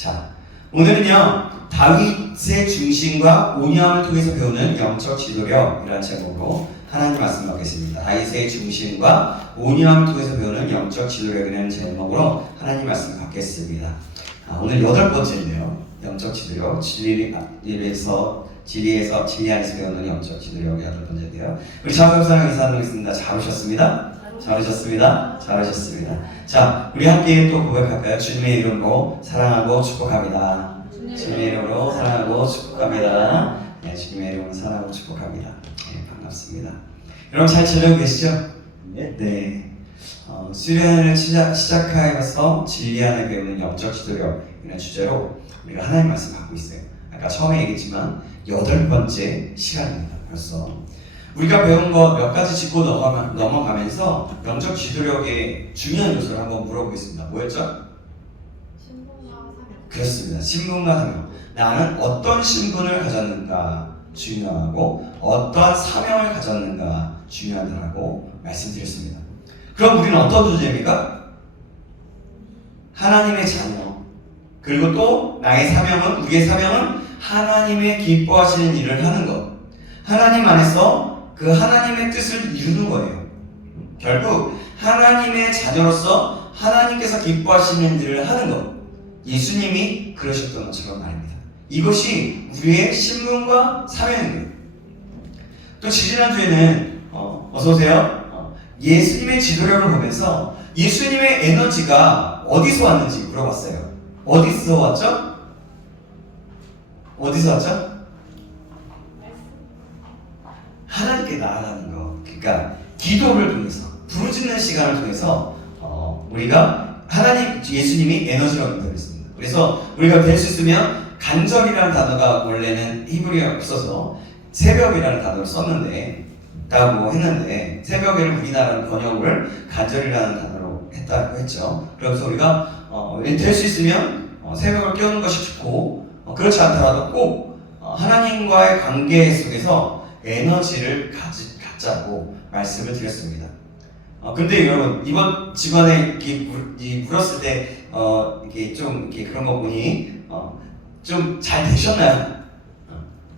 자, 오늘은요 다윗의 중심과 온유함을 통해서 배우는 영적 지도력이라는 제목으로 하나님 말씀 받겠습니다. 다윗의 중심과 온유함을 통해서 배우는 영적 지도력이라는 제목으로 하나님 말씀 받겠습니다. 오늘 8번째인데요. 영적 지도력, 진리 안에서 배우는 영적 지도력 8번째인데요. 우리 장갑사랑 인사드리겠습니다. 잘 오셨습니다. 잘 오셨습니다. 잘 오셨습니다. 자, 우리 함께 또 고백할까요? 주님의 이름으로 사랑하고 축복합니다. 주님의 이름으로 사랑하고 축복합니다. 네, 주님의 이름으로 사랑하고 축복합니다. 네, 반갑습니다. 여러분 잘 지내고 계시죠? 네. 수련을 시작하면서 진리 안에 배우는 영적 지도력이라는 주제로 우리가 하나님 말씀 받고 있어요. 아까 처음에 얘기했지만 8번째 시간입니다. 벌써 우리가 배운 거 몇 가지 짚고 넘어가면서 영적 지도력의 중요한 요소를 한번 물어보겠습니다. 뭐였죠? 신분과 사명. 그렇습니다. 신분과 사명. 나는 어떤 신분을 가졌는가 중요하고 어떠한 사명을 가졌는가 중요하다고 말씀드렸습니다. 그럼 우리는 어떤 존재입니까? 하나님의 자녀. 그리고 또 나의 사명은, 우리의 사명은 하나님의 기뻐하시는 일을 하는 것. 하나님 안에서 그 하나님의 뜻을 이루는 거예요. 결국 하나님의 자녀로서 하나님께서 기뻐하시는 일을 하는 것. 예수님이 그러셨던 것처럼 말입니다. 이것이 우리의 신분과 사명입니다. 또 지지난주에는 어서오세요. 예수님의 지도력을 보면서 예수님의 에너지가 어디서 왔는지 물어봤어요. 어디서 왔죠? 어디서 왔죠? 하나님께 나아가는 것. 그러니까 기도를 통해서, 부르짖는 시간을 통해서 우리가 하나님, 예수님이 에너지를 얻는다고 그래서 우리가 될 수 있으면 간절이라는 단어가 원래는 히브리어에 없어서 새벽이라는 단어를 썼는데 라고 했는데 새벽에는 우리나라는 번역을 간절이라는 단어로 했다고 했죠. 그래서 우리가 될 수 있으면 새벽을 깨우는 것이 좋고 그렇지 않더라도 꼭 하나님과의 관계 속에서 에너지를 갖자고 말씀을 드렸습니다. 근데 여러분 이번 집안에 이렇게 물었을 때 이렇게 좀 이렇게 그런 거 보니 좀 잘 되셨나요?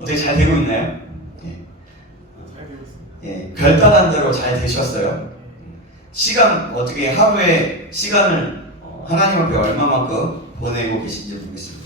어떻게 잘 되고 있나요? 잘 되고 있습니다. 예, 결단한 대로 잘 되셨어요? 시간 어떻게 하루에 시간을 하나님 앞에 얼마만큼 보내고 계신지 모르겠습니다.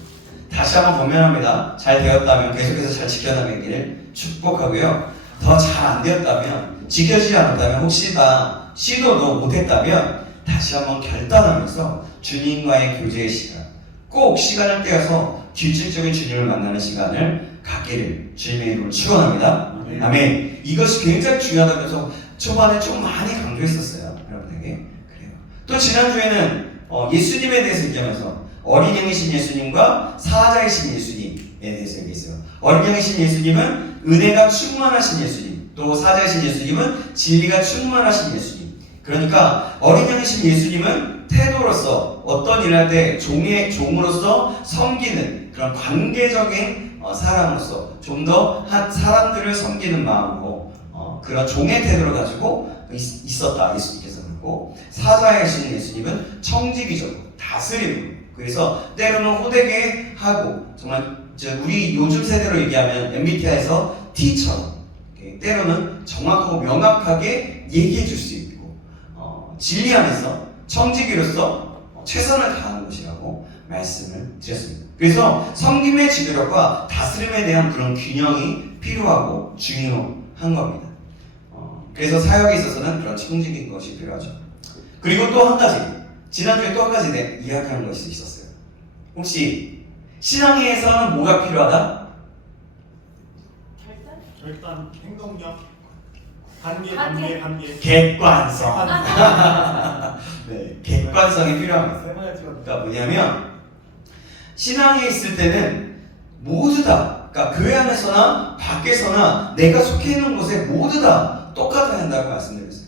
다시 한번 고민합니다. 잘 되었다면 계속해서 잘 지켜나가기를 축복하고요. 더 잘 안 되었다면, 지켜지지 않았다면, 혹시 다 시도도 못했다면 다시 한번 결단하면서 주님과의 교제의 시간, 꼭 시간을 떼어서 규칙적인 주님을 만나는 시간을 갖기를 주님의 이름으로 축원합니다. 아멘. 이것이 굉장히 중요하다면서 초반에 좀 많이 강조했었어요. 여러분에게. 그래요. 또 지난주에는 예수님에 대해서 얘기하면서 어린 양이신 예수님과 사자이신 예수님에 대해서 얘기했어요. 어린 양이신 예수님은 은혜가 충만하신 예수님, 또 사자이신 예수님은 진리가 충만하신 예수님. 그러니까 어린 양이신 예수님은 태도로서 어떤 일을 할 때 종으로서 섬기는 그런 관계적인 사람으로서 좀 더 사람들을 섬기는 마음으로 그런 종의 태도를 가지고 있었다 예수님께서. 그렇고 사자이신 예수님은 청지기적으로 다스리는, 그래서 때로는 호되게 하고 정말 우리 요즘 세대로 얘기하면 MBTI에서 T처럼 때로는 정확하고 명확하게 얘기해 줄 수 있고 진리 안에서 청지기로서 최선을 다하는 것이라고 말씀을 드렸습니다. 그래서 섬김의 지도력과 다스림에 대한 그런 균형이 필요하고 중요한 겁니다. 그래서 사역에 있어서는 그런 청지기인 것이 필요하죠. 그리고 또 한 가지, 지난주에 또 한 가지 이야기한 것이 있었어요. 혹시 신앙에서는 뭐가 필요하다? 결단, 행동력, 관계. 객관성. 네, 객관성이 필요합니다. 그러니까 뭐냐면 신앙에 있을 때는 모두 다, 그러니까 교회 안에서나 밖에서나 내가 속해 있는 곳에 모두 다 똑같아야 한다고 말씀드렸어요.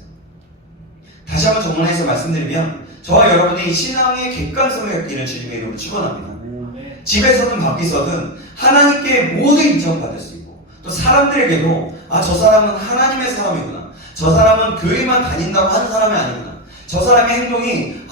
다시 한번 정리해서 말씀드리면 저와 여러분이 신앙의 객관성을 갖기를 주님의 이름으로 축원합니다. 집에서든 밖에서든 하나님께 모두 인정받을 수 있고 또 사람들에게도 저 사람은 하나님의 사람이구나, 저 사람은 교회만 다닌다고 하는 사람이 아니구나, 저 사람의 행동이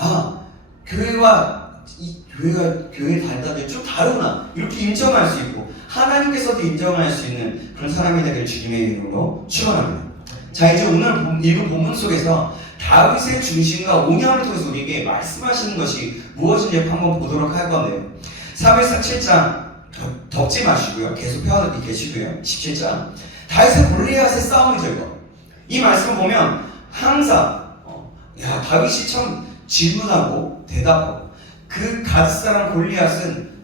교회와 이 교회 다녔다는데 좀 다르구나 이렇게 인정할 수 있고 하나님께서도 인정할 수 있는 그런 사람이 되길 주님의 이름으로 축원합니다. 자, 이제 오늘 읽은 본문 속에서 다윗의 중심과 옹양을 통해서 우리에게 말씀하시는 것이 무엇인지 한번 보도록 할 건데요. 사무엘상 7장 덮지 마시고요. 계속 펴놓고 계시고요. 17장 다윗의 골리앗의 싸움이죠. 이거. 이 말씀을 보면 항상 야 다윗이 참 질문하고 대답하고 그 가드 사람 골리앗은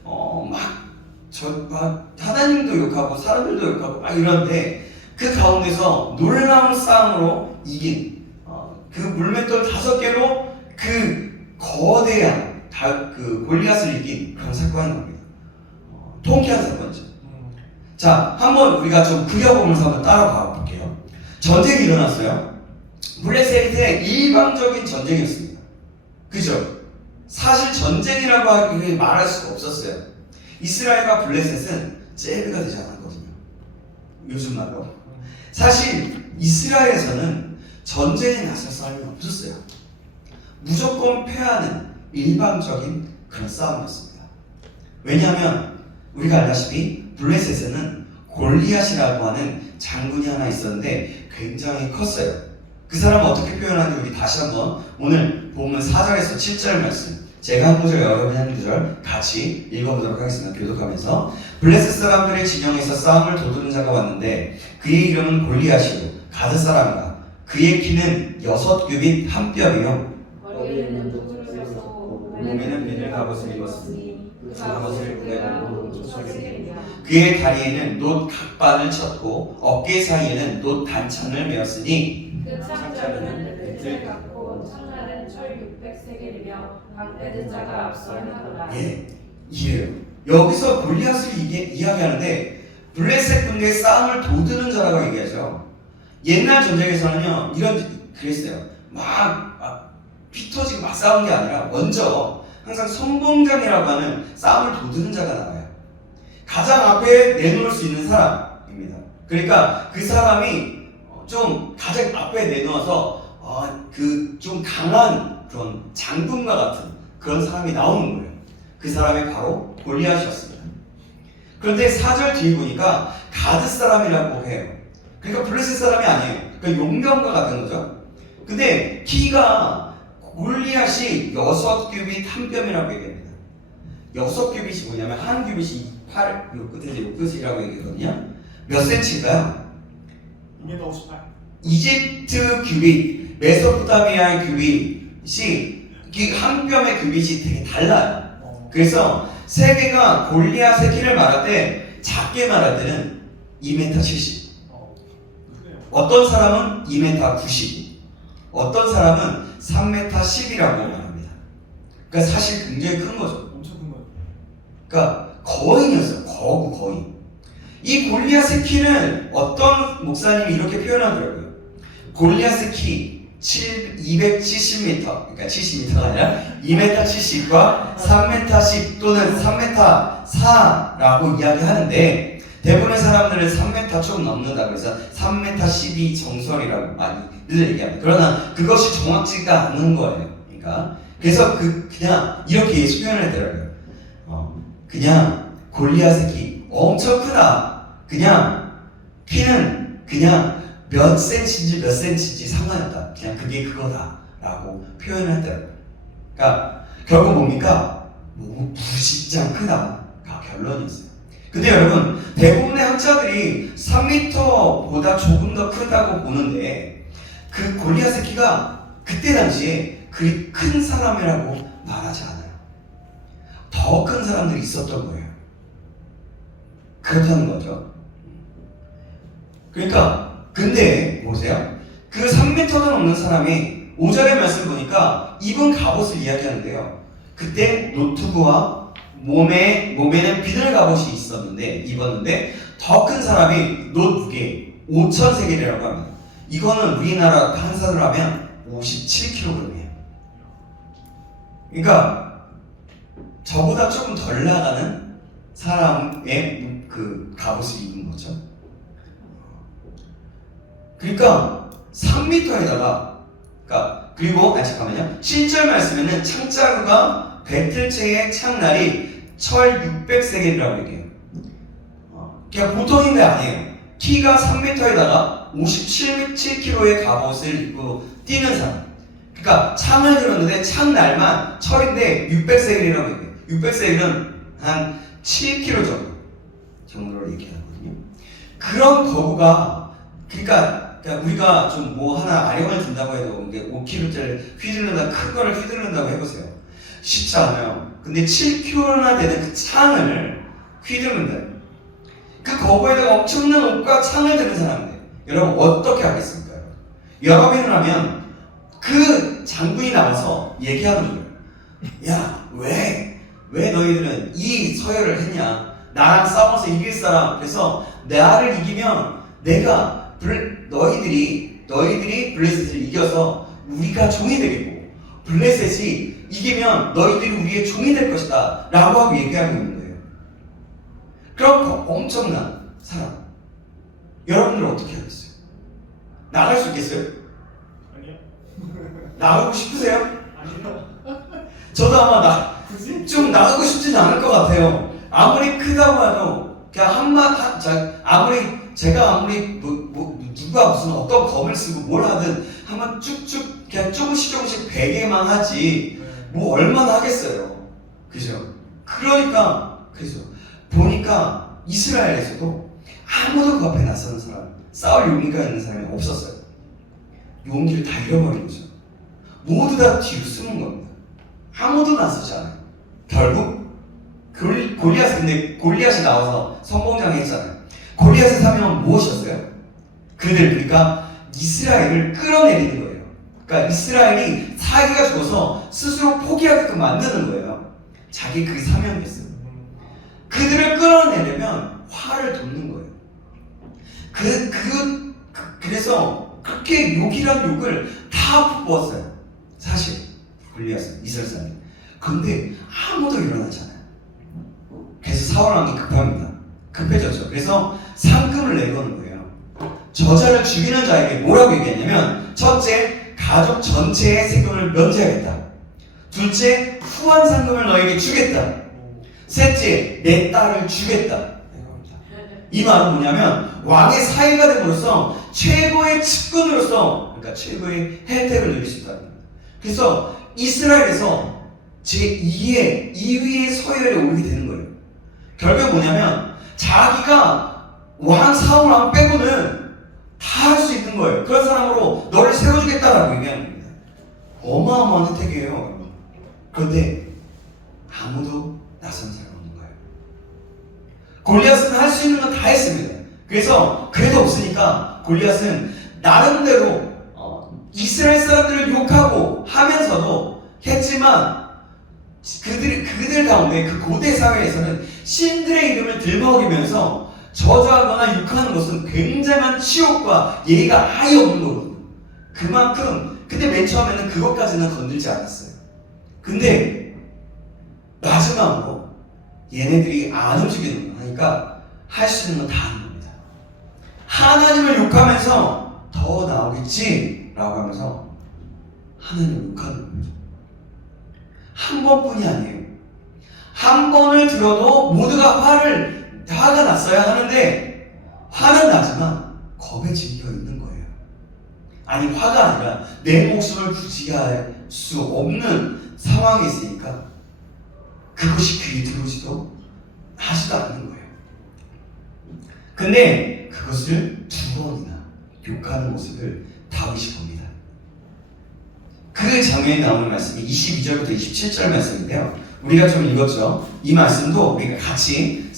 막 하나님도 욕하고 사람들도 욕하고 막 이런데 그 가운데서 놀라운 싸움으로 이긴 그 물맷돌 5개로 그 거대한 그 골리앗을 이긴 그런 사건인 겁니다. 통쾌한 사건이죠. 자, 한번 우리가 좀 그려보면서 한번 따라가 볼게요. 전쟁이 일어났어요. 블레셋의 일방적인 전쟁이었습니다. 그죠? 사실 전쟁이라고 말할 수가 없었어요. 이스라엘과 블레셋은 째비가 되지 않았거든요. 요즘 말로. 사실 이스라엘에서는 전쟁에 나설 사람이 없었어요. 무조건 패하는 일방적인 그런 싸움이었습니다. 왜냐하면 우리가 알다시피 블레셋에는 골리앗이라고 하는 장군이 하나 있었는데 굉장히 컸어요. 그 사람은 어떻게 표현하는지 우리 다시 한번 오늘 본문 4절에서 7절 말씀 제가 한 구절 여러분이 한 구절 같이 읽어보도록 하겠습니다. 교독하면서 블레셋 사람들의 진영에서 싸움을 도두는 자가 왔는데 그의 이름은 골리앗이요 가드 사람이라 그의 키는 6규빗 1뼘이요 머리에는 누구를 펴서 몸에는 비늘 갑옷을 입었으니 그 갑옷을 구해가고 쫓아내리라. 그의 다리에는 놋 각반을 쳤고 어깨 사이에는 놋 단창을 메었으니 그 창자루는 bet을 갖고 창날은 철 600세겔이며 방패든 자가 앞서 하더라. 예, 이래요. 여기서 골리앗을 이야기하는데 블레셋 군대의 싸움을 도두는 자라고 얘기하죠. 옛날 전쟁에서는요 그랬어요. 막 피 터지고 막 싸운 게 아니라 먼저 항상 선봉장이라고 하는 싸움을 도두는 자가 나와요. 가장 앞에 내놓을 수 있는 사람입니다. 그러니까 그 사람이 좀 가장 앞에 내놓아서 그 좀 강한 그런 장군과 같은 그런 사람이 나오는 거예요. 그 사람이 바로 골리앗이었습니다. 그런데 4절 뒤에 보니까 가드 사람이라고 해요. 그러니까 블레셋 사람이 아니에요. 그러니까 용병과 같은 거죠. 근데 키가 골리앗이 6규빗 1뼘이라고 얘기합니다. 6규빗이 뭐냐면 한 규빗이 8, 요 끝에서 요 끝이라고 얘기하거든요. 몇 센치인가요? 2m 58. 이집트 규빗, 메소포타미아의 규빗이 한 뼘의 규빗이 되게 달라요. 그래서 세계가 골리앗의 키를 말할 때 작게 말할 때는 2m 70. 어떤 사람은 2m 90. 어떤 사람은 3m 10이라고 말합니다. 그러니까 사실 굉장히 큰 거죠. 엄청 큰 거예요. 그러니까 거인이었어요. 거인. 이 골리앗의 키는 어떤 목사님이 이렇게 표현하더라고요. 골리앗의 키 270m, 그러니까 70m가 아니라 2m 70과 3m 10 또는 3m 4라고 이야기하는데 대부분의 사람들은 3m 좀 넘는다 그래서 3m 12 정설이라고 많이들 얘기합니다. 그러나 그것이 정확지가 않은 거예요. 그러니까 그래서 그냥 이렇게 예수 표현을 했더라고요. 그냥 골리앗의 키 엄청 크다. 그냥 키는 그냥 몇 센치인지 상관이 없다. 그냥 그게 그거다라고 표현을 했더라고요. 그러니까 결국 뭡니까? 너무 무진장 크다가 결론이었어요. 근데 여러분 대부분의 학자들이 3m보다 조금 더 크다고 보는데 그 골리앗의 키가 그때 당시에 그리 큰 사람이라고 말하지 않아요. 더 큰 사람들이 있었던 거예요. 그렇다는 거죠. 그러니까 근데 보세요. 그 3m도 넘는 사람이 5절의 말씀 보니까 입은 갑옷을 이야기하는데요. 그때 노트부와 몸에는 비늘 갑옷이 입었는데 더 큰 사람이 놋 무게 5,000세겔이라고 합니다. 이거는 우리나라 환산을 하면 57kg이에요. 그러니까 저보다 조금 덜 나가는 사람의 그 갑옷을 입은 거죠. 그러니까 3m에다가 그리고 잠깐만요. 7절 말씀에는 창자루가 배틀체의 창날이 철 600세겔이라고 얘기해요. 그냥 보통인 게 아니에요. 키가 3m에다가 57kg의 갑옷을 입고 뛰는 사람. 그러니까 창을 들었는데 창날만 철인데 600세겔이라고 얘기해요. 600세겔은 한 7kg 정도를 얘기하거든요. 그런 거구가 그러니까 우리가 좀 뭐 하나 아령을 든다고 해도 이게 5kg짜리 휘두른다 큰 거를 휘두른다고 해보세요. 쉽지 않아요. 근데 7kg나 되는 그 창을 휘두른다. 그 거구에다가 엄청난 옷과 창을 드는 사람인데 여러분 어떻게 하겠습니까? 여러분이라면 그 장군이 나와서 얘기하는 거예요. 야, 왜 너희들은 이 서열을 했냐? 나랑 싸워서 이길 사람. 그래서 나를 이기면 내가 너희들이 블레셋을 이겨서 우리가 종이 되겠고 블레셋이 이기면 너희들이 우리의 종이 될 것이다 라고 하고 얘기하고 있는 거예요. 그럼 엄청난 사람. 여러분들 어떻게 하겠어요? 나갈 수 있겠어요? 아니요. 나가고 싶으세요? 아니요. 저도 아마 좀 나가고 싶지는 않을 것 같아요. 아무리 크다고 해도 그냥 제가 누가 무슨 어떤 검을 쓰고 뭘 하든 한번 쭉쭉 그냥 조금씩 베개만 하지 뭐 얼마나 하겠어요. 그죠? 그러니까 그죠? 보니까 이스라엘에서도 아무도 그 앞에 나서는 사람, 싸울 용기가 있는 사람이 없었어요. 용기를 다 잃어버린 거죠. 모두 다 뒤로 숨은 겁니다. 아무도 나서지 않아요. 결국 근데 골리앗이 나와서 선봉장에 했잖아요. 골리앗의 사명은 무엇이었어요? 그러니까 이스라엘을 끌어내리는 거예요. 그러니까 이스라엘이 사기가 죽어서 스스로 포기하게끔 만드는 거예요. 자기 그 사명이었어요. 그들을 끌어내려면 화를 돋는 거예요. 그래서 그렇게 욕이란 욕을 다 부었어요. 사실 골리앗은 이스라엘 사람이. 근데 아무도 일어나지 않아요. 그래서 사울 왕이 급해졌죠. 그래서 상금을 내거는 거예요. 저자를 죽이는 자에게 뭐라고 얘기했냐면, 첫째, 가족 전체의 세금을 면제하겠다. 둘째, 후한 상금을 너에게 주겠다. 셋째, 내 딸을 주겠다. 이 말은 뭐냐면 왕의 사위가 됨으로써 최고의 측근으로서, 그러니까 최고의 혜택을 누릴 수 있다는 겁니다. 그래서 이스라엘에서 제2위의 서열에 오르게 되는 거예요. 결국 뭐냐면 자기가 사울 왕 빼고는 다 할 수 있는 거예요. 그런 사람으로 너를 세워주겠다라고 얘기하는 겁니다. 어마어마한 혜택이에요. 그런데 아무도 나선 사람 없는 거예요. 골리앗은 할 수 있는 건 다 했습니다. 그래서 그래도 없으니까 골리앗은 나름대로 이스라엘 사람들을 욕하고 하면서도 했지만 그들 가운데 그 고대 사회에서는 신들의 이름을 들먹이면서 저주하거나 욕하는 것은 굉장한 치욕과 예의가 아예 없는 거거든요. 그만큼 근데 맨 처음에는 그것까지는 건들지 않았어요. 근데 마지막으로 얘네들이 안 움직이는 거 하니까 할 수 있는 건 다 하는 겁니다. 하나님을 욕하면서 더 나오겠지 라고 하면서 하나님을 욕하는 거죠. 한 번뿐이 아니에요. 한 번을 들어도 모두가 화가 났어야 하는데 화는 나지만 겁에 질려 있는 거예요. 아니 화가 아니라 내 목숨을 부지할 수 없는 상황에 있으니까 그것이 귀에 들어오지도 하지도 않는 거예요. 근데 그것을 2번이나 욕하는 모습을 다윗이 봅니다. 그 장면에 나오는 말씀이 22절부터 27절 말씀인데요. 우리가 좀 읽었죠. 이 말씀도 우리가 같이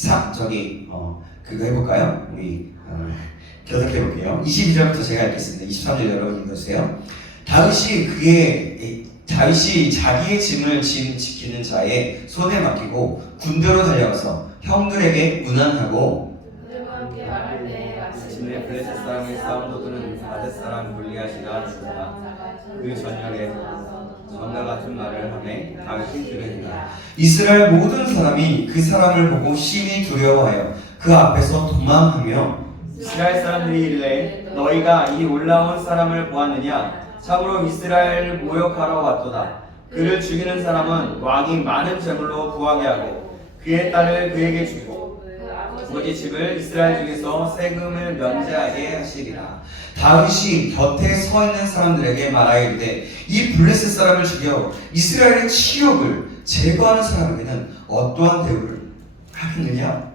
그거 해볼까요? 우리 교독해볼게요. 22절부터 제가 읽겠습니다. 23절 여러분 읽어주세요. 다윗이 자기의 짐을 지키는 자의 손에 맡기고 군대로 달려가서 형들에게 문안하고 그들과 함께 말할 때 아침에 블레셋 사람의 싸움 도두는 가뎃 사람 골리앗이라 하였으나 그 전열에 전과 같은 말을 하매 다윗이 들으니라. 이스라엘 모든 사람이 그 사람을 보고 심히 두려워하여 그 앞에서 도망하며 이스라엘 사람들이 이르되 너희가 이 올라온 사람을 보았느냐? 참으로 이스라엘을 모욕하러 왔도다. 그를 죽이는 사람은 왕이 많은 재물로 구하게 하고 그의 딸을 그에게 주고 그 아버지 집을 이스라엘 중에서 세금을 면제하게 하시리라. 다윗이 곁에 서 있는 사람들에게 말하이르되 이 블레셋 사람을 죽여 이스라엘의 치욕을 제거하는 사람에게는 어떠한 대우를 하겠느냐?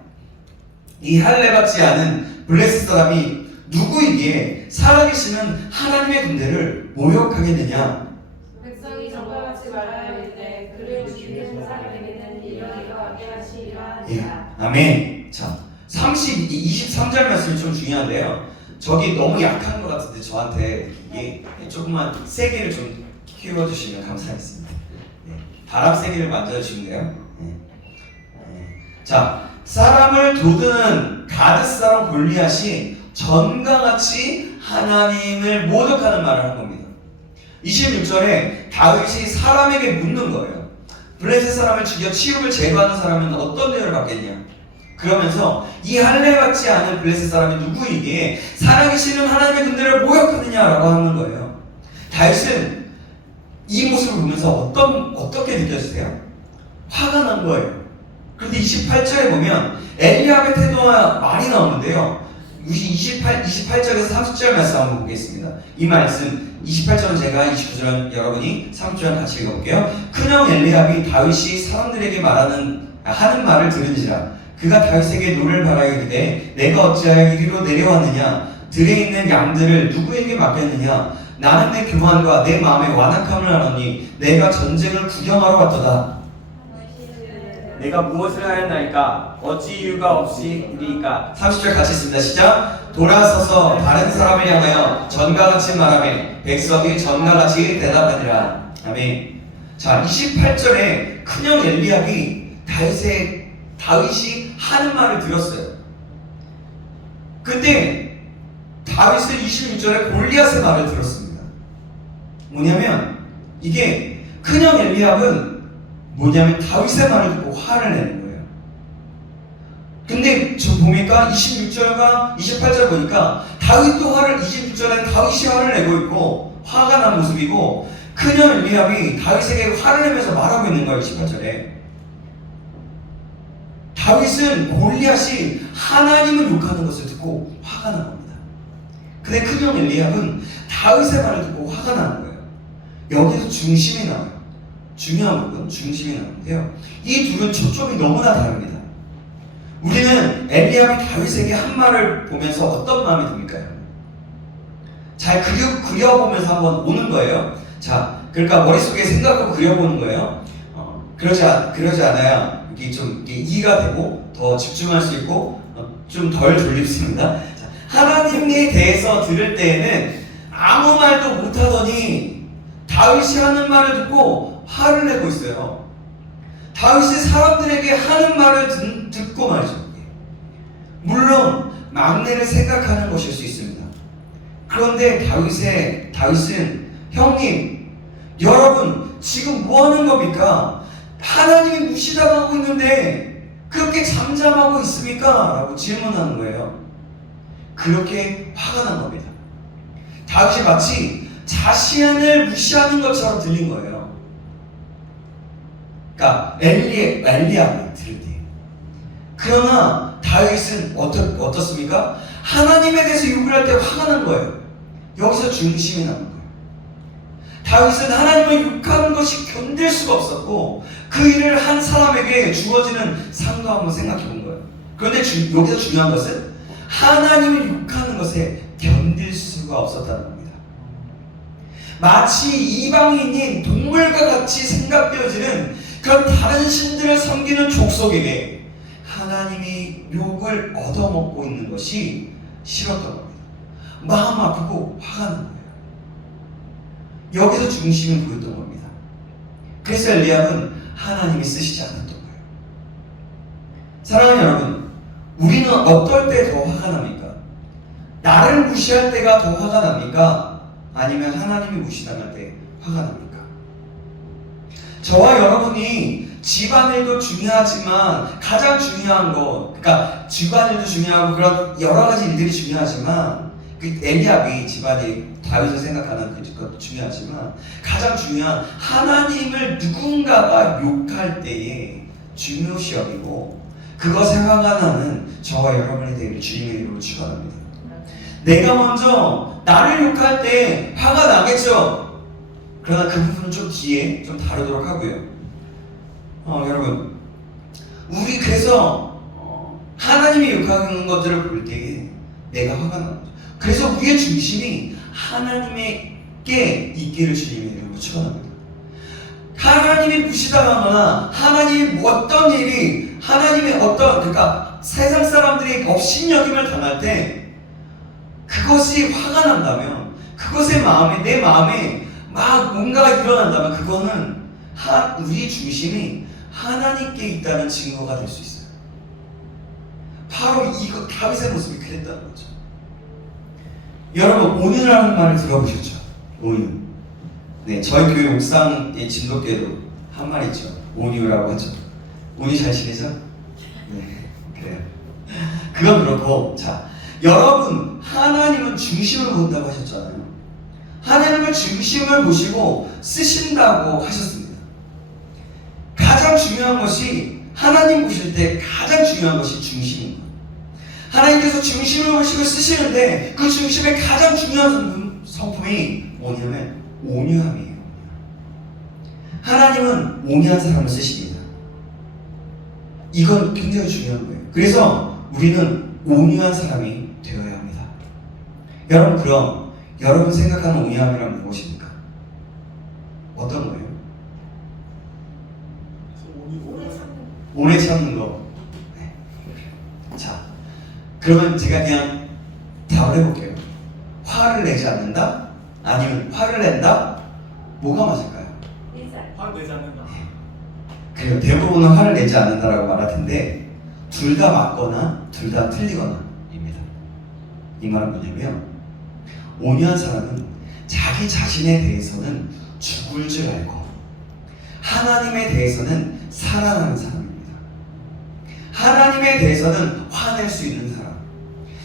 이 할례받지 않은 블레셋 사람이 누구이기에 살아계시는 하나님의 군대를 모욕하겠느냐? 백성이 정과같이 말하여 이르되 그를 죽이는 사람에게는 이러기가 하게 하시리라 예, 하니라. 아멘. 자, 23절 말씀이 좀 중요한데요. 저기 너무 약한 것 같은데 저한테 이게 조금만 세게를 좀 키워주시면 감사하겠습니다. 네, 바람 세게를 만져주시면 돼요. 네. 자, 사람을 도드는 가드 사람 골리앗이 전과 같이 하나님을 모독하는 말을 한 겁니다. 26절에 다윗이 사람에게 묻는 거예요. 블레셋 사람을 죽여 치욕을 제거하는 사람은 어떤 대우를 받겠냐? 그러면서 이 할례받지 않은 블레셋 사람이 누구이기에 살아계시는 하나님의 군대를 모욕하느냐라고 하는 거예요. 다윗은 이 모습을 보면서 어떻게 느껴지세요? 화가 난 거예요. 그런데 28절에 보면 엘리압의 태도가 많이 나오는데요. 28절에서 30절 말씀 한번 보겠습니다. 이 말씀 28절은 제가 29절은 여러분이 30절 같이 읽어볼게요. 큰형 엘리압이 다윗이 사람들에게 하는 말을 들은지라 그가 다윗에게 노를 바라이르되 내가 어찌하여 이리로 내려왔느냐 들에 있는 양들을 누구에게 맡겼느냐 나는 내 교만과 내 마음의 완악함을 하노니 내가 전쟁을 구경하러 왔도다. 내가 무엇을 하였나이까 어찌 이유가 없이 이리이까. 30절 같이 읽습니다. 시작. 돌아서서 다른 사람을 향하여 전과 같이 말하며 백성이 전과 같이 대답하니라. 아멘. 자, 28절에 큰형 엘리압이 다윗이 하는 말을 들었어요. 근데 다윗은 26절에 골리앗의 말을 들었습니다. 뭐냐면 이게 큰형 엘리압은 다윗의 말을 듣고 화를 내는 거예요. 근데 저 보니까 26절과 28절 보니까 다윗도 26절에는 다윗이 화를 내고 있고 화가 난 모습이고 큰형 엘리압이 다윗에게 화를 내면서 말하고 있는 거예요. 28절에 다윗은 골리앗이 하나님을 욕하는 것을 듣고 화가 난 겁니다. 근데 큰형 엘리압은 다윗의 말을 듣고 화가 나는 거예요. 여기서 중심이 나와요. 중요한 부분, 중심이 나오는데요. 이 둘은 초점이 너무나 다릅니다. 우리는 엘리압이 다윗에게 한 말을 보면서 어떤 마음이 듭니까? 잘 그려보면서 한번 오는 거예요. 자, 그러니까 머릿속에 생각하고 그려보는 거예요. 그러지 않아야 이게 좀 이해가 되고 더 집중할 수 있고 좀 덜 졸립습니다. 자, 하나님에 대해서 들을 때에는 아무 말도 못하더니 다윗이 하는 말을 듣고 화를 내고 있어요. 다윗이 사람들에게 하는 말을 듣고 말이죠. 물론 막내를 생각하는 것일 수 있습니다. 그런데 다윗은 형님, 여러분 지금 뭐 하는 겁니까? 하나님이 무시당하고 있는데 그렇게 잠잠하고 있습니까? 라고 질문하는 거예요. 그렇게 화가 난 겁니다. 다윗이 마치 자신을 무시하는 것처럼 들린 거예요. 그러니까 엘리압이 들을 때. 그러나 다윗은 어떻습니까? 하나님에 대해서 욕을 할 때 화가 난 거예요. 여기서 중심이 나는 거예요. 다윗은 하나님을 욕하는 것이 견딜 수가 없었고 그 일을 한 사람에게 주어지는 상도 한번 생각해 본 거예요. 그런데 여기서 중요한 것은 하나님을 욕하는 것에 견딜 수가 없었다는 겁니다. 마치 이방인인 동물과 같이 생각되어지는 그런 다른 신들을 섬기는 족속에게 하나님이 욕을 얻어먹고 있는 것이 싫었던 겁니다. 마음 아프고 화가 난 거예요. 여기서 중심을 보였던 겁니다. 그래서 엘리압은 하나님이 쓰시지 않았던 거예요. 사랑하는 여러분, 우리는 어떨 때 더 화가 납니까? 나를 무시할 때가 더 화가 납니까? 아니면 하나님이 무시당할 때 화가 납니까? 저와 여러분이 집안일도 중요하지만 가장 중요한 거, 그러니까 집안일도 중요하고 그런 여러 가지 일들이 중요하지만 그 엘리압이 집안이 다윗을 생각하는 그것도 중요하지만 가장 중요한 하나님을 누군가가 욕할 때에 중요시 여기고 그것에 화가 나는 저와 여러분이 되기를 주님의 이름으로 축원합니다. 내가 먼저 나를 욕할 때 화가 나겠죠. 그러나 그 부분은 좀 뒤에 좀 다루도록 하고요. 여러분, 우리 그래서 하나님이 욕하는 것들을 볼 때에 내가 화가 나는 거죠. 그래서 우리의 중심이 하나님께 있기를 주님의 이름으로 축원합니다. 하나님이 무시당하거나 하나님이 어떤 일이 하나님의 그러니까 세상 사람들이 업신여김을 당할 때 그것이 화가 난다면 그것의 내 마음에 막 뭔가가 일어난다면 그거는 우리 중심이 하나님께 있다는 증거가 될 수 있어요. 바로 이거 다윗의 모습이 그랬다는 거죠. 여러분 온유라는 말을 들어보셨죠? 온유. 네, 저희 교회 옥상의 진돗개도 한 마리 있죠. 온유라고 하죠. 온유 잘 지내죠? 네, 그래요. 그건 그렇고, 자, 여러분 하나님은 중심을 본다고 하셨잖아요. 하나님을 중심을 보시고 쓰신다고 하셨습니다. 가장 중요한 것이 하나님 보실 때 가장 중요한 것이 중심입니다. 하나님께서 중심을 보시고 쓰시는데 그 중심의 가장 중요한 성품이 뭐냐면 온유함이에요. 하나님은 온유한 사람을 쓰십니다. 이건 굉장히 중요한 거예요. 그래서 우리는 온유한 사람이 되어야 합니다. 여러분, 그럼 여러분 생각하는 온유함이란 무엇입니까? 어떤 거예요? 오래 참는 거. 네. 자, 그러면 제가 그냥 답을 해볼게요. 화를 내지 않는다? 아니면 화를 낸다? 뭐가 맞을까요? 화내지 않는다. 그래요. 대부분은 화를 내지 않는다라고 말할 텐데 둘 다 맞거나 둘 다 틀리거나 입니다. 이 말은 뭐냐면 온유한 사람은 자기 자신에 대해서는 죽을 줄 알고 하나님에 대해서는 살아나는 사람입니다. 하나님에 대해서는 화낼 수 있는 사람,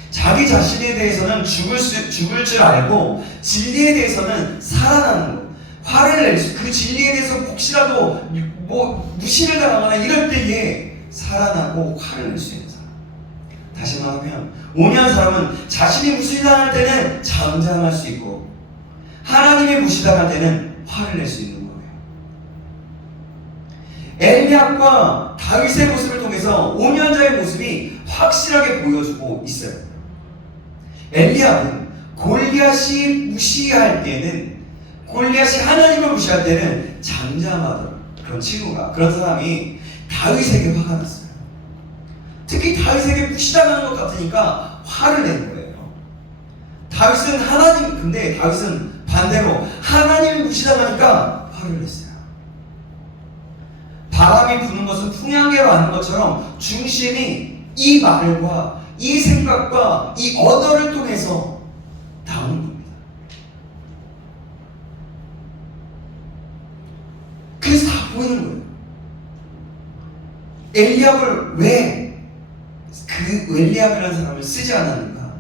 자기 자신에 대해서는 죽을 줄 알고 진리에 대해서는 살아나는 것. 화를 낼 수, 그 진리에 대해서 혹시라도 무시를 당하거나 이럴 때에 살아나고 화를 낼 수 있는 사람. 다시 말하면 온유한 사람은 자신이 무시당할 때는 잠잠할 수 있고 하나님이 무시당할 때는 화를 낼 수 있는 거예요. 엘리압과 다윗의 모습을 통해서 온유한 자의 모습이 확실하게 보여주고 있어요. 엘리압은 골리앗이 무시할 때는 골리앗이 하나님을 무시할 때는 잠잠하던 그런 사람이 다윗에게 화가 났어요. 특히 다윗에게 무시당하는 것 같으니까 화를 낸 거예요. 근데 다윗은 반대로 하나님을 무시당하니까 화를 냈어요. 바람이 부는 것은 풍향계로 아는 것처럼 중심이 이 말과 이 생각과 이 언어를 통해서 나오는 겁니다. 그래서 다 보이는 거예요. 엘리압을 왜 그 엘리압이라는 사람을 쓰지 않았는가?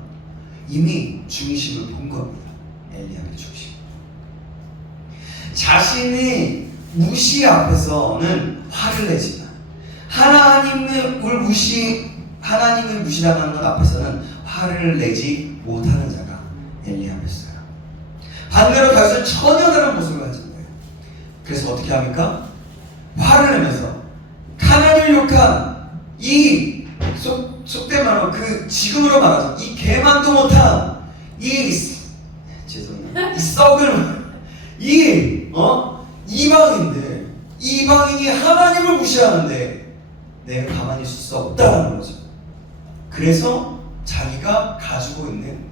이미 중심을 본 겁니다. 엘리압의 중심. 자신이 무시 앞에서는 화를 내지만 하나님을 무시당하는 것 앞에서는 화를 내지 못하는 자가 엘리압이었어요. 반대로 다윗은 전혀 다른 모습을 가진 거예요. 그래서 어떻게 합니까? 화를 내면서 하나님을 욕한 이 속된 말로 지금으로 말하자 이 개만도 못한 이 썩을 이방인데 이방인이 하나님을 무시하는데 내가 가만히 있을 수 없다는 거죠. 그래서 자기가 가지고 있는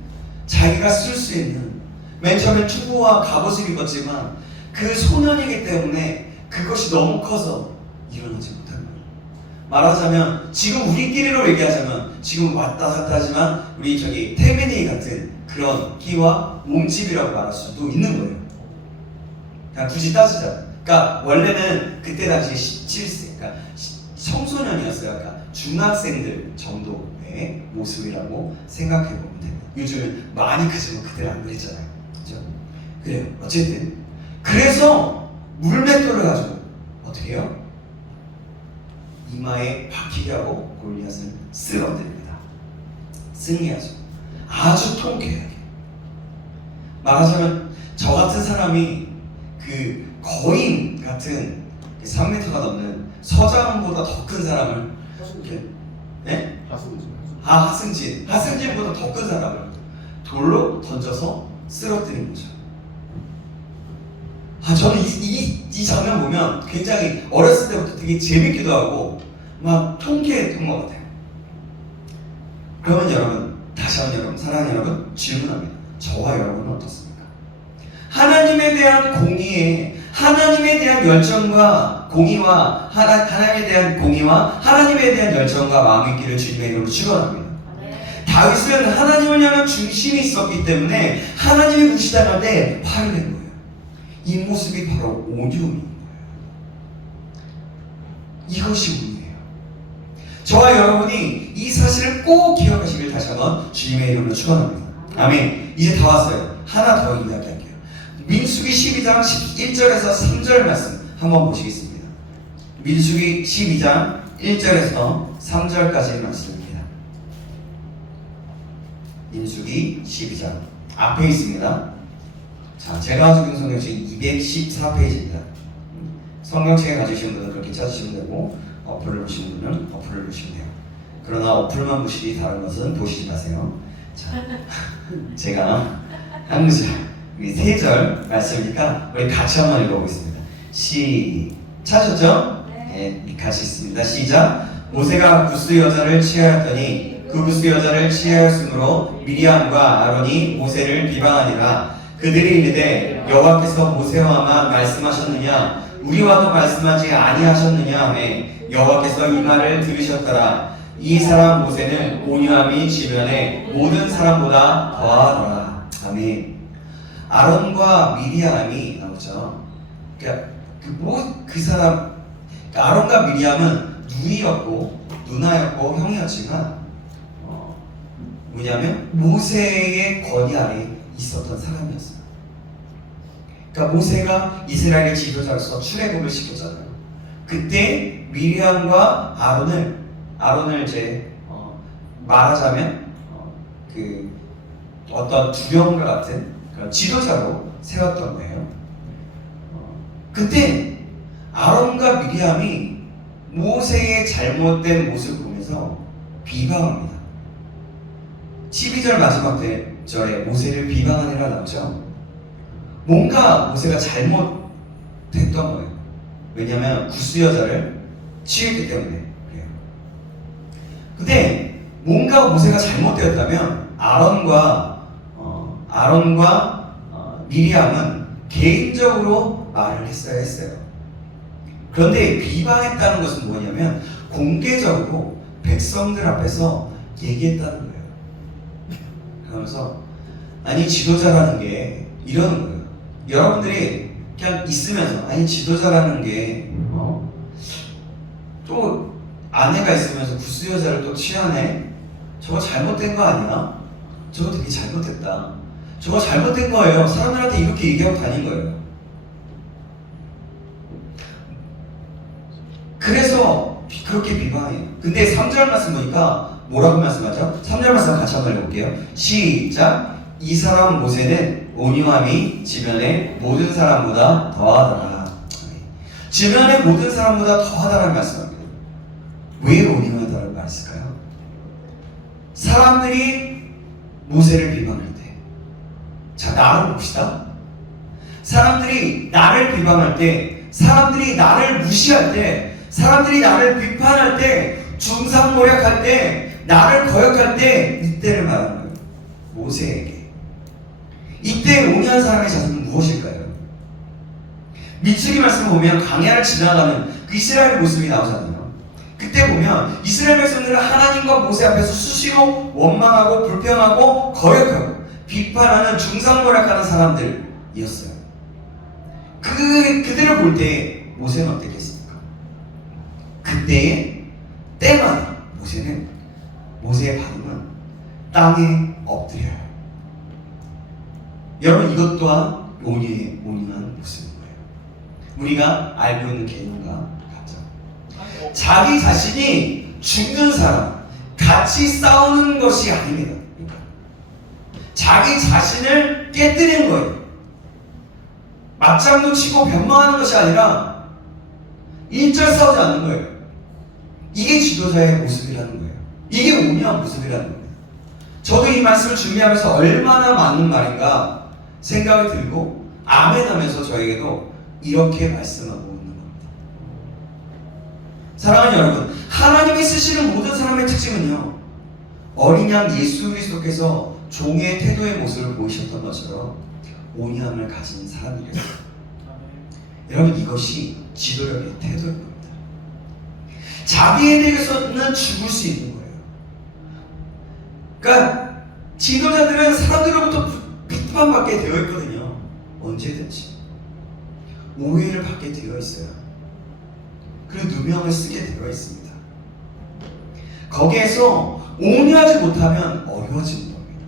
자기가 쓸 수 있는 맨 처음에 추구와 갑옷을 입었지만 그 소년이기 때문에 그것이 너무 커서 일어나지 못한 거예요. 말하자면 지금 우리끼리로 얘기하자면 지금 왔다 갔다 하지만 우리 태민이 같은 그런 끼와 몸집이라고 말할 수도 있는 거예요. 그냥 굳이 따지자. 그러니까 원래는 그때 당시 17세, 그러니까 청소년이었어요. 그러니까 중학생들 정도의 때의 모습이라고 생각해 보면 됩니다. 요즘 많이 크지만 그때는 안 그랬잖아요. 그죠? 그래요. 어쨌든 그래서 물맷돌을 가지고 어떻게 해요? 이마에 박히게 하고 골리앗을 쓰러뜨립니다. 승리하죠. 아주 통쾌하게. 말하자면 저 같은 사람이 그 거인 같은 3m가 넘는 서장훈보다 더 큰 사람을 이렇게, 네? 하승진보다 더 큰 사람을 돌로 던져서 쓰러뜨린 거죠. 저는 이 장면 보면 굉장히 어렸을 때부터 되게 재밌기도 하고 막 통쾌했던 것 같아요. 그러면 여러분, 다시 한번 여러분, 사랑하는 여러분, 질문합니다. 저와 여러분은 어떻습니까? 하나님에 대한 공의에, 하나님에 대한 열정과 공의와 하나님에 대한 공의와 하나님에 대한 열정과 마음의 길을 주님의 이름으로 축원합니다. 다윗은 하나님을 향한 중심이 있었기 때문에 하나님이 무시당할 때 화를 낸 거예요. 이 모습이 바로 온유인 거예요. 이것이 온유예요. 저와 여러분이 이 사실을 꼭 기억하시길 다시 한번 주님의 이름으로 축원합니다. 아멘. 이제 다 왔어요. 하나 더 이야기할게요. 민수기 12장 1절에서 3절 말씀 한번 보시겠습니다. 민수기 12장 1절에서 3절까지의 말씀입니다. 민수기 12장 앞에 있습니다. 자, 제가 가지고 있는 성경책 214페이지입니다. 성경책에 가지신 분은 그렇게 찾으시면 되고 어플을 보시는 분은 어플을 보시면 돼요. 그러나 어플만 보시기 다른 것은 보시지 마세요. 자, 제가 한 구절, 3절 말씀이니까 우리 같이 한번 읽어보겠습니다. 찾으셨죠? 네, 같이 있습니다. 시작. 모세가 구스 여자를 취하였더니 그 구스 여자를 취하였으므로 미리암과 아론이 모세를 비방하니라. 그들이 이르되 여호와께서 모세와만 말씀하셨느냐 우리와도 말씀하지 아니하셨느냐 하매 여호와께서 이 말을 들으셨더라. 이 사람 모세는 온유함이 주변의 모든 사람보다 더하더라. 아멘. 아론과 미리암이 나오죠. 그러니까 그 사람 아론과 미리암은 누이였고 누나였고 형이었지만 뭐냐면 모세의 권위 아래 있었던 사람이었어요. 그러니까 모세가 이스라엘의 지도자로서 출애굽을 시켰잖아요. 그때 미리암과 아론을 이제 말하자면 그 어떤 두려움과 같은 그런 지도자로 세웠던 거예요. 그때 아론과 미리암이 모세의 잘못된 모습을 보면서 비방합니다. 12절 마지막 절에 모세를 비방하니라 나오죠. 뭔가 모세가 잘못했던 거예요. 왜냐하면 구스 여자를 취했기 때문에 그래요. 근데 뭔가 모세가 잘못되었다면 아론과 미리암은 개인적으로 말을 했어야 했어요. 그런데 비방했다는 것은 뭐냐면 공개적으로 백성들 앞에서 얘기했다는 거예요. 그러면서 아니 지도자라는 게 이러는 거예요. 여러분들이 그냥 있으면서 아니 지도자라는 게 또 아내가 있으면서 구스 여자를 또 취하네? 저거 잘못된 거 아니야? 저거 되게 잘못됐다. 저거 잘못된 거예요. 사람들한테 이렇게 얘기하고 다닌 거예요. 그래서 그렇게 비방해요. 근데 3절 말씀 보니까 뭐라고 말씀하죠? 3절 말씀 같이 한번 읽어볼게요. 시작. 이 사람 모세는 온유함이 지면의 모든 사람보다 더하더라. 지면의 모든 사람보다 더하다라는 말씀입니다. 왜 온유하다라고 말했을까요? 사람들이 모세를 비방할 때, 자 나를 봅시다. 사람들이 나를 비방할 때, 사람들이 나를 무시할 때, 사람들이 나를 비판할 때, 중상모략할 때, 나를 거역할 때, 이때를 말하는 거예요. 모세에게. 이때 온유한 사람의 자세는 무엇일까요? 민수기 말씀을 보면 광야를 지나가는 그 이스라엘 모습이 나오잖아요. 그때 보면 이스라엘 백성들은 하나님과 모세 앞에서 수시로 원망하고 불평하고 거역하고 비판하는 중상모략하는 사람들이었어요. 그들을 볼 때 모세는 어땠겠습니까? 그때의 때마다 모세는 모세의 반응은 땅에 엎드려요. 여러분, 이것 또한 온유한 모습인 거예요. 우리가 알고 있는 개념과 같죠. 자기 자신이 죽는 사람, 같이 싸우는 것이 아닙니다. 자기 자신을 깨뜨리는 거예요. 맞장구 치고 변명하는 것이 아니라 일절 싸우지 않는 거예요. 이게 지도자의 모습이라는 거예요. 이게 온유한 모습이라는 거예요. 저도 이 말씀을 준비하면서 얼마나 많은 말인가 생각이 들고 아멘 하면서 저에게도 이렇게 말씀하고 있는 겁니다. 사랑하는 여러분, 하나님이 쓰시는 모든 사람의 특징은요, 어린 양 예수 그리스도께서 종의 태도의 모습을 보이셨던 것처럼 온유함을 가진 사람이랬어요. 여러분, 이것이 지도력의 태도인 겁니다. 자기에 대해서는 죽을 수 있는 거예요. 그러니까 지도자들은 사람들로부터 비판받게 되어 있거든요. 언제든지 오해를 받게 되어 있어요. 그리고 누명을 쓰게 되어 있습니다. 거기에서 온유하지 못하면 어려워지는 겁니다.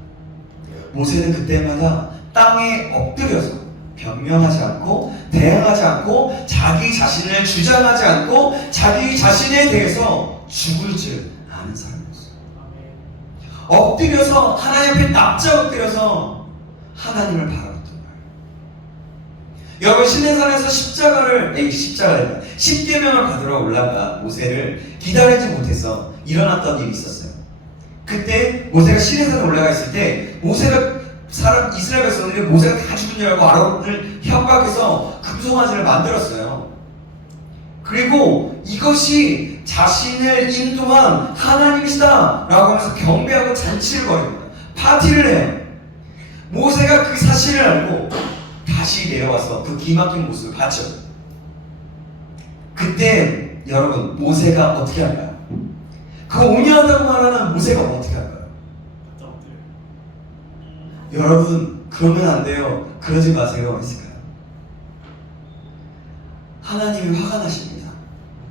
모세는 그때마다 땅에 엎드려서 변명하지 않고 대항하지 않고 자기 자신을 주장하지 않고 자기 자신에 대해서 죽을 줄 아는 사람이었어요. 엎드려서 하나님 앞에 납작 엎드려서 하나님을 바라봤던 거예요. 여러분, 시내산에서 십계명을 받으러 올라가 모세를 기다리지 못해서 일어났던 일이 있었어요. 그때 모세가 시내산에 올라가 있을 때 이스라엘 백성들이 모세가 다 죽은 줄 알고 아론을 협박해서 금송아지를 만들었어요. 그리고 이것이 자신을 인도한 하나님이시다 라고 하면서 경배하고 잔치를 벌입니다. 파티를 해요. 모세가 그 사실을 알고 다시 내려와서 그 기막힌 모습을 봤죠. 그때 여러분, 모세가 어떻게 할까요? 그 온유하다고 말하는 모세가 어떻게 할까요? 여러분, 그러면 안 돼요. 그러지 마세요. 했을까요? 하나님이 화가 나십니다.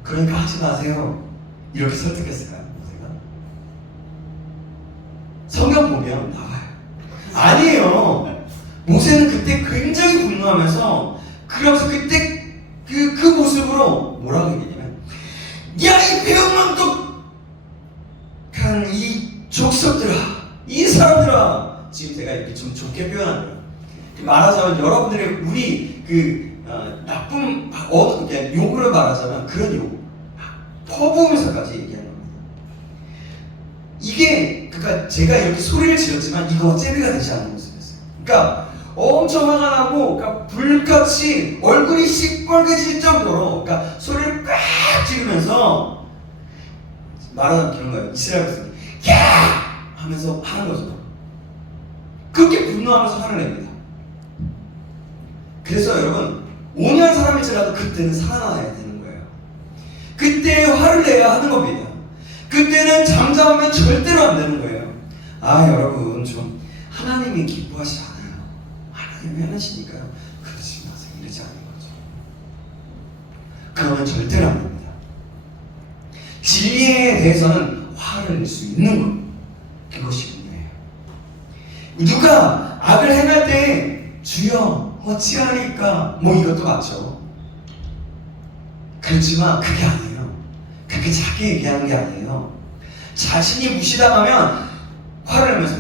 그러니까 하지 마세요. 이렇게 설득했을까요? 모세가? 성경 보면 나와요. 아니에요. 모세는 그때 굉장히 분노하면서 그러면서 그때 그 모습으로 뭐라고 얘기했냐면, 야, 이 배은망덕한 이 족속들아, 이 사람들아. 지금 제가 이렇게 좀 좋게 표현한 거예요. 말하자면 여러분들의 우리 나쁜 욕으로 말하자면 그런 욕, 퍼부으면서까지 얘기하는 겁니다. 이게 그러니까 제가 이렇게 소리를 지르지만 이거 째비가 되지 않는 모습이었어요. 그러니까 엄청 화가 나고, 그러니까 불같이 얼굴이 시뻘개질 정도로, 그러니까 소리를 꽉 지르면서 말하자면 그런 거예요. 이스라엘 백성이 야! 하면서 하는 거죠. 그렇게 분노하면서 화를 냅니다. 그래서 여러분, 온유한 사람일지라도 그때는 살아나야 되는 거예요. 그때 화를 내야 하는 겁니다. 그때는 잠잠하면 절대로 안 되는 거예요. 여러분, 좀 하나님이 기뻐하지 않아요. 하나님이 하나시니까요. 그러지 마세요. 이러지 않는 거죠. 그러면 절대로 안 됩니다. 진리에 대해서는 화를 낼 수 있는 겁니다. 그것이 누가 악을 행할 때 주여 어찌하리까 이것도 맞죠. 그렇지만 그게 아니에요. 그게 자기 얘기하는 게 아니에요. 자신이 무시당하면 화를 내면서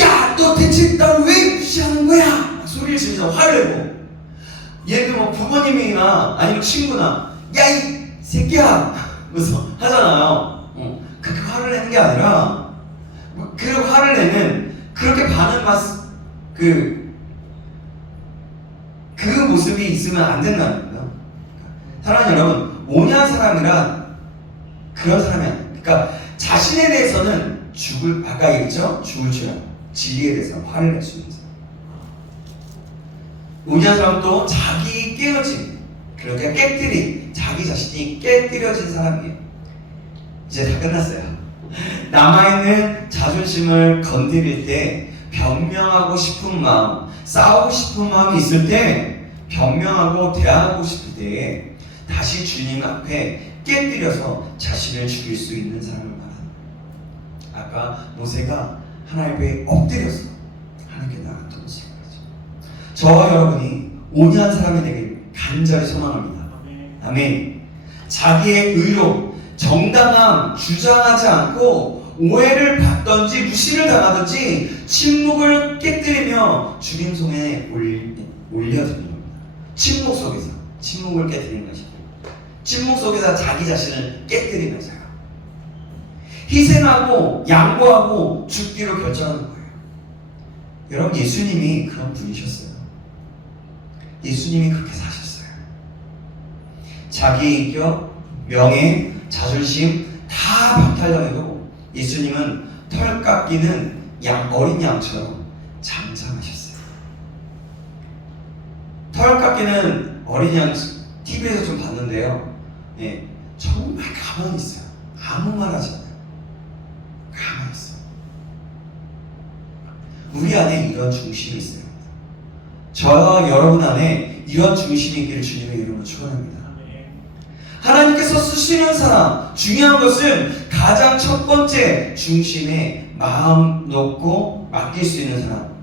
야, 너 대체 날 왜 무시하는 거야? 소리를 지르면서 화를 내고, 예를 들어 부모님이나 아니면 친구나 야, 이 새끼야 그래서 하잖아요. 그렇게 화를 내는 게 아니라 그 화를 내는, 그렇게 반응만 그 모습이 있으면 안 된다는 거예요. 사랑하는 여러분, 온유한 사람이란 그런 사람이 아니에요. 그러니까 자신에 대해서는 아까 얘기했죠? 죽을 줄 알고 진리에 대해서 화를 낼 수 있는 사람. 온유한 사람도 자기 깨어짐, 그러니까 자기 자신이 깨뜨려진 사람이에요. 이제 다 끝났어요. 남아있는 자존심을 건드릴 때 변명하고 싶은 마음, 싸우고 싶은 마음이 있을 때, 변명하고 대항하고 싶을 때 다시 주님 앞에 깨뜨려서 자신을 죽일 수 있는 사람을 말하는 거예요. 아까 모세가 하나님 앞에 엎드렸어. 하나님께 나갔던 모습인 거죠. 저와 여러분이 온유한 사람이 되길 간절히 소망합니다. 아멘. 자기의 의로 정당함 주장하지 않고 오해를 받던지 무시를 당하든지 침묵을 깨뜨리며 주님 손에 올려드리는 겁니다. 침묵 속에서 침묵을 깨뜨리는 것이고 침묵 속에서 자기 자신을 깨뜨리면서요. 희생하고 양보하고 죽기로 결정하는 거예요. 여러분 예수님이 그런 분이셨어요. 예수님이 그렇게 사셨어요. 자기의 인격, 명예, 자존심 다 박탈당해도 예수님은 털 깎이는 어린 양처럼 장장하셨어요. 털 깎이는 어린 양 TV에서 좀 봤는데요. 예, 정말 가만히 있어요. 아무 말 하지 않아요. 가만히 있어요. 우리 안에 이런 중심이 있어요. 저와 여러분 안에 이런 중심이 있기를 주님의 이름으로 축원합니다. 하나님께서 쓰시는 사람, 중요한 것은 가장 첫 번째 중심에 마음 놓고 맡길 수 있는 사람.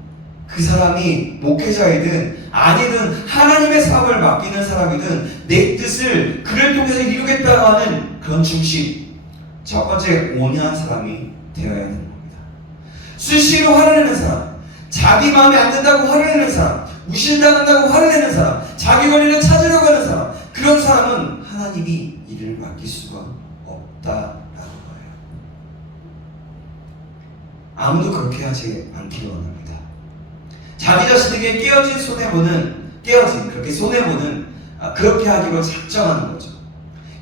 그 사람이 목회자이든 아니든 하나님의 사업을 맡기는 사람이든 내 뜻을 그를 통해서 이루겠다고 하는 그런 중심. 첫 번째 온유한 사람이 되어야 되는 겁니다. 수시로 화를 내는 사람, 자기 마음에 안 든다고 화를 내는 사람, 무신당한다고 화를 내는 사람, 자기 권리를 찾으려고 하는 사람, 그런 사람은 하나님이 이를 맡길 수가 없다라는 거예요. 아무도 그렇게 하지 않기를 원합니다. 자기 자신에게 깨어진 손해보는, 그렇게 손해보는, 그렇게 하기로 작정하는 거죠.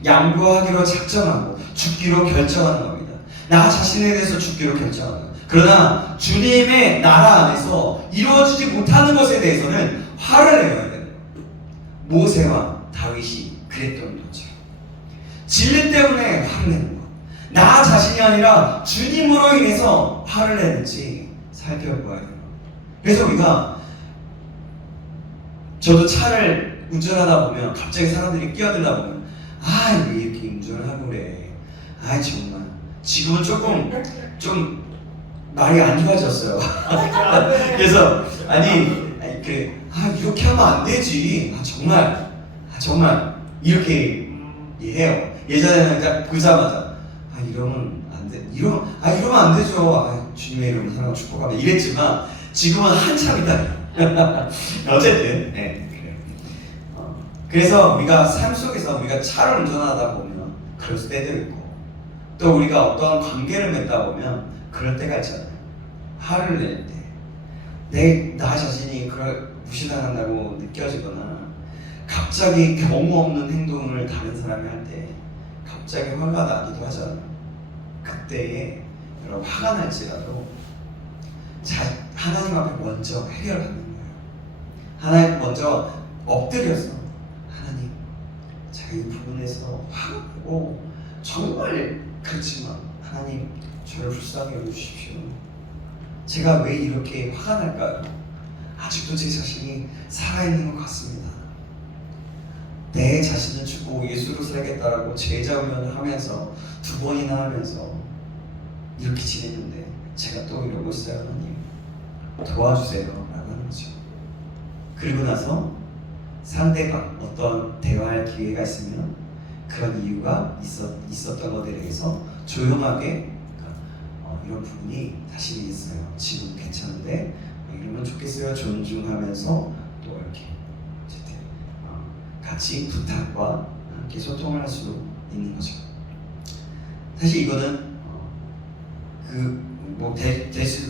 양보하기로 작정하고 죽기로 결정하는 겁니다. 나 자신에 대해서 죽기로 결정하는 거예요. 그러나 주님의 나라 안에서 이루어지지 못하는 것에 대해서는 화를 내야 되는 거예요. 모세와 다윗이 그랬던 거죠. 진리 때문에 화를 내는 것. 나 자신이 아니라 주님으로 인해서 화를 내는지 살펴봐야 돼요. 그래서 우리가 저도 차를 운전하다 보면 갑자기 사람들이 끼어들다 보면 왜 이렇게 운전을 하고 그래. 정말 지금은 좀 말이 안 좋아졌어요. 그래서 이렇게 하면 안 되지. 정말 이렇게 해요. 예전에는 딱 보자마자 이러면 안 돼. 이러면 안 되죠. 주님의 이름으로 사랑하고 축복하며 이랬지만 지금은 한참 있다. 어쨌든 그래요. 그래서 우리가 삶 속에서 우리가 차를 운전하다 보면 그럴 때도 있고 또 우리가 어떠한 관계를 맺다 보면 그럴 때가 있잖아요. 화를 낼 때 나 자신이 그걸 무시당한다고 느껴지거나 갑자기 경우 없는 행동을 다른 사람이 할 때 갑자기 화가 나기도 하잖아요. 그때에 여러분 화가 날지라도 하나님 앞에 먼저 해결하는 거예요. 하나님 먼저 엎드려서 하나님 제가 이 부분에서 화가 나고 정말 그렇지만 하나님 저를 불쌍히 여겨주십시오. 제가 왜 이렇게 화가 날까요? 아직도 제 자신이 살아있는 것 같습니다. 내 자신을 주고 예수로 살겠다라고 제자훈련을 하면서 2번이나 하면서 이렇게 지냈는데 제가 또 이러고 있어요. 하나님 도와주세요 라고 하는 거죠. 그리고 나서 상대가 어떤 대화할 기회가 있으면 그런 이유가 있었던 것에 대해서 조용하게 이런 부분이 사실이 있어요. 지금 괜찮은데 이러면 좋겠어요. 존중하면서 또 이렇게 어쨌든 같이 부탁과 함께 소통을 할 수 있는 거죠. 사실 이거는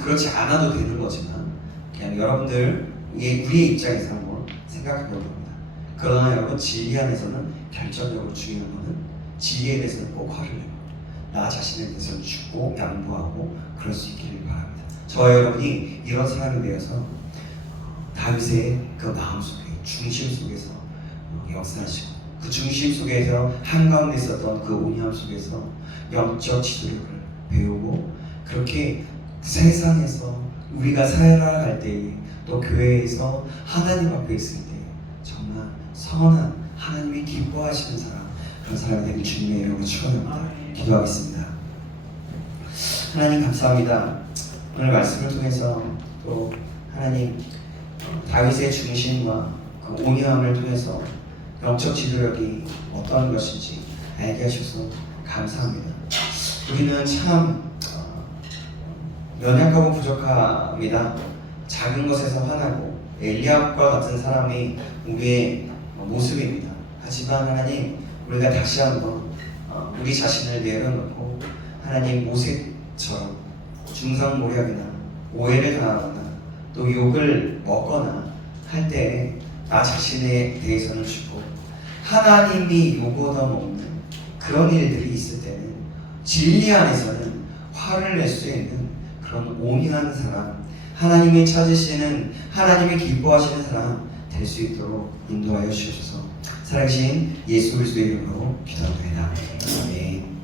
그렇지 않아도 되는 거지만 그냥 여러분들 우리의 입장에서 한번 생각해 봅니다. 그러나 여러분 진리 안에서는 결정적으로 중요한 것은 진리에 대해서는 꼭 화를 내고 나 자신에 대해서는 죽고 양보하고 그럴 수 있기를 바랍니다. 저와 여러분이 이런 사람이 되어서 다윗의 그 마음 속에 중심 속에서 역사하시고 그 중심 속에서 한가운데 있었던 그 온유함 속에서 영적 지도력을 배우고 그렇게 세상에서 우리가 살아갈 때에 또 교회에서 하나님 앞에 있을 때 정말 선한 하나님이 기뻐하시는 사람 그런 사람이 되길 주님의 이름으로 축원합니다. 기도하겠습니다. 하나님 감사합니다. 오늘 말씀을 통해서 또 하나님 다윗의 중심과 그 온유함을 통해서 영적 지도력이 어떤 것인지 알게 하셔서 감사합니다. 우리는 참 연약하고 부족합니다. 작은 것에서 화나고 엘리압과 같은 사람이 우리의 모습입니다. 하지만 하나님, 우리가 다시 한번 우리 자신을 내려놓고 하나님 모색처럼 중상모략이나 오해를 당하거나 또 욕을 먹거나 할 때 나 자신에 대해서는 주고 하나님이 욕 얻어먹는 그런 일들이 있을 때는 진리 안에서는 화를 낼 수 있는 그런 온유한 사람, 하나님이 찾으시는, 하나님이 기뻐하시는 사람 될 수 있도록 인도하여 주셔서 살아계신 예수 그리스도의 이름으로 기도합니다. 아멘.